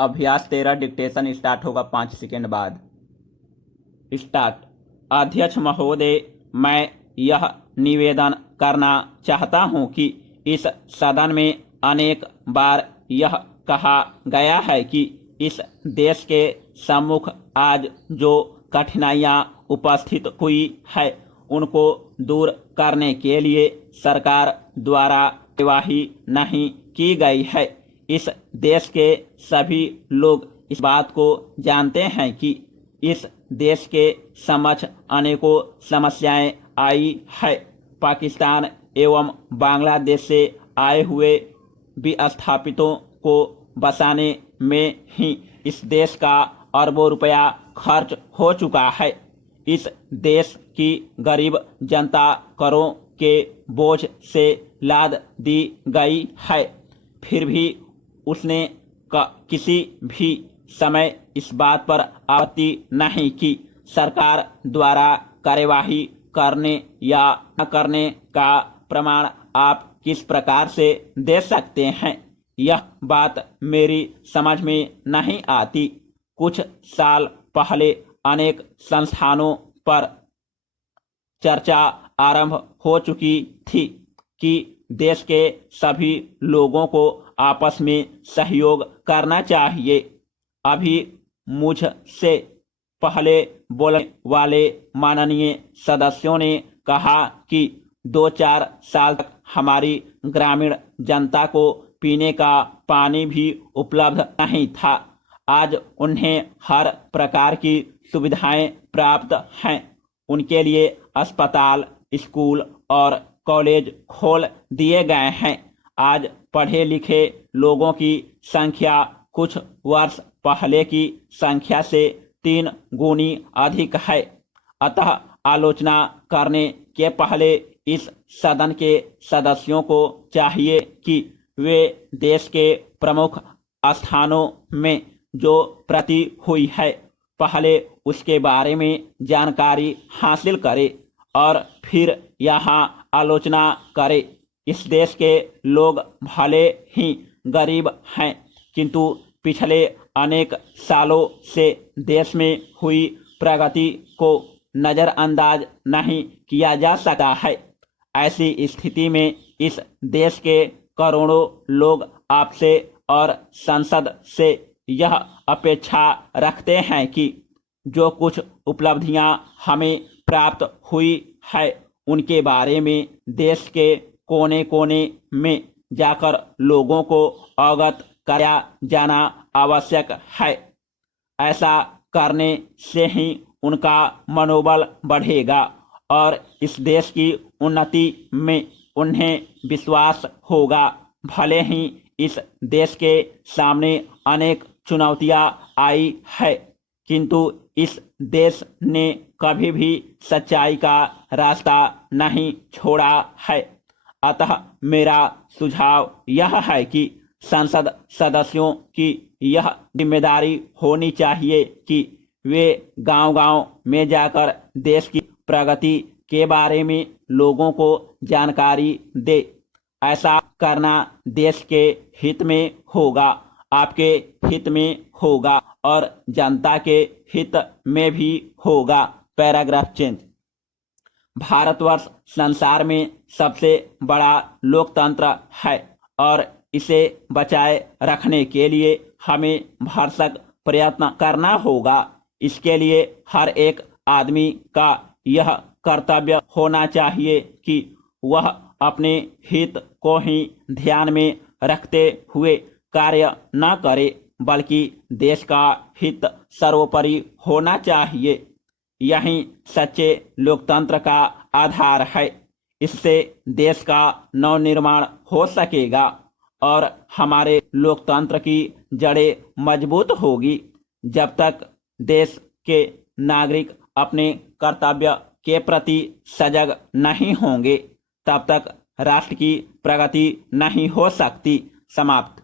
अभ्यास 13 dictation start होगा 5 second बाद। स्टार्ट। अध्यक्ष महोदय, मैं यह निवेदन करना चाहता हूं कि इस सदन में अनेक बार यह कहा गया है कि इस देश के सम्मुख आज जो कठिनाइयां उपस्थित हुई है उनको दूर करने के लिए सरकार द्वारा कार्यवाही नहीं की गई है। इस देश के सभी लोग इस बात को जानते हैं कि इस देश के समक्ष अनेकों समस्याएं आई है। पाकिस्तान एवं बांग्लादेश से आए हुए विस्थापितों को बसाने में ही इस देश का अरबों रुपया खर्च हो चुका है। इस देश की गरीब जनता करों के बोझ से लाद दी गई है, फिर भी उसने किसी भी समय इस बात पर आपत्ति नहीं की। सरकार द्वारा कार्यवाही करने या न करने का प्रमाण आप किस प्रकार से दे सकते हैं? यह बात मेरी समझ में नहीं आती। कुछ साल पहले अनेक संस्थानों पर चर्चा आरंभ हो चुकी थी कि देश के सभी लोगों को आपस में सहयोग करना चाहिए। अभी मुझसे पहले बोलने वाले माननीय सदस्यों ने कहा कि 2-4 साल तक हमारी ग्रामीण जनता को पीने का पानी भी उपलब्ध नहीं था। आज उन्हें हर प्रकार की सुविधाएं प्राप्त हैं। उनके लिए अस्पताल, स्कूल और कॉलेज खोल दिए गए हैं। आज पढ़े लिखे लोगों की संख्या कुछ वर्ष पहले की संख्या से 3 गुनी अधिक है। अतः आलोचना करने के पहले इस सदन के सदस्यों को चाहिए कि वे देश के प्रमुख स्थानों में जो प्रगति हुई है पहले उसके बारे में जानकारी हासिल करें और फिर यहाँ आलोचना करें। इस देश के लोग भले ही गरीब हैं, किंतु पिछले अनेक सालों से देश में हुई प्रगति को नज़रअंदाज नहीं किया जा सकता है। ऐसी स्थिति में इस देश के करोड़ों लोग आपसे और संसद से यह अपेक्षा रखते हैं कि जो कुछ उपलब्धियां हमें प्राप्त हुई है उनके बारे में देश के कोने कोने में जाकर लोगों को अवगत कराया जाना आवश्यक है। ऐसा करने से ही उनका मनोबल बढ़ेगा और इस देश की उन्नति में उन्हें विश्वास होगा। भले ही इस देश के सामने अनेक चुनौतियां आई है, किंतु इस देश ने कभी भी सच्चाई का रास्ता नहीं छोड़ा है। अतः मेरा सुझाव यह है कि संसद सदस्यों की यह जिम्मेदारी होनी चाहिए कि वे गांव-गांव में जाकर देश की प्रगति के बारे में लोगों को जानकारी दे। ऐसा करना देश के हित में होगा, आपके हित में होगा और जनता के हित में भी होगा। Paragraph change. भारतवर्ष संसार में सबसे बड़ा लोकतंत्र है और इसे बचाए रखने के लिए हमें भरसक प्रयत्न करना होगा। इसके लिए हर एक आदमी का यह कर्तव्य होना चाहिए कि वह अपने हित को ही ध्यान में रखते हुए कार्य न करे, बल्कि देश का हित सर्वोपरि होना चाहिए। यही सच्चे लोकतंत्र का आधार है। इससे देश का नवनिर्माण हो सकेगा और हमारे लोकतंत्र की जड़ें मजबूत होगी। जब तक देश के नागरिक अपने कर्तव्य के प्रति सजग नहीं होंगे, तब तक राष्ट्र की प्रगति नहीं हो सकती। समाप्त।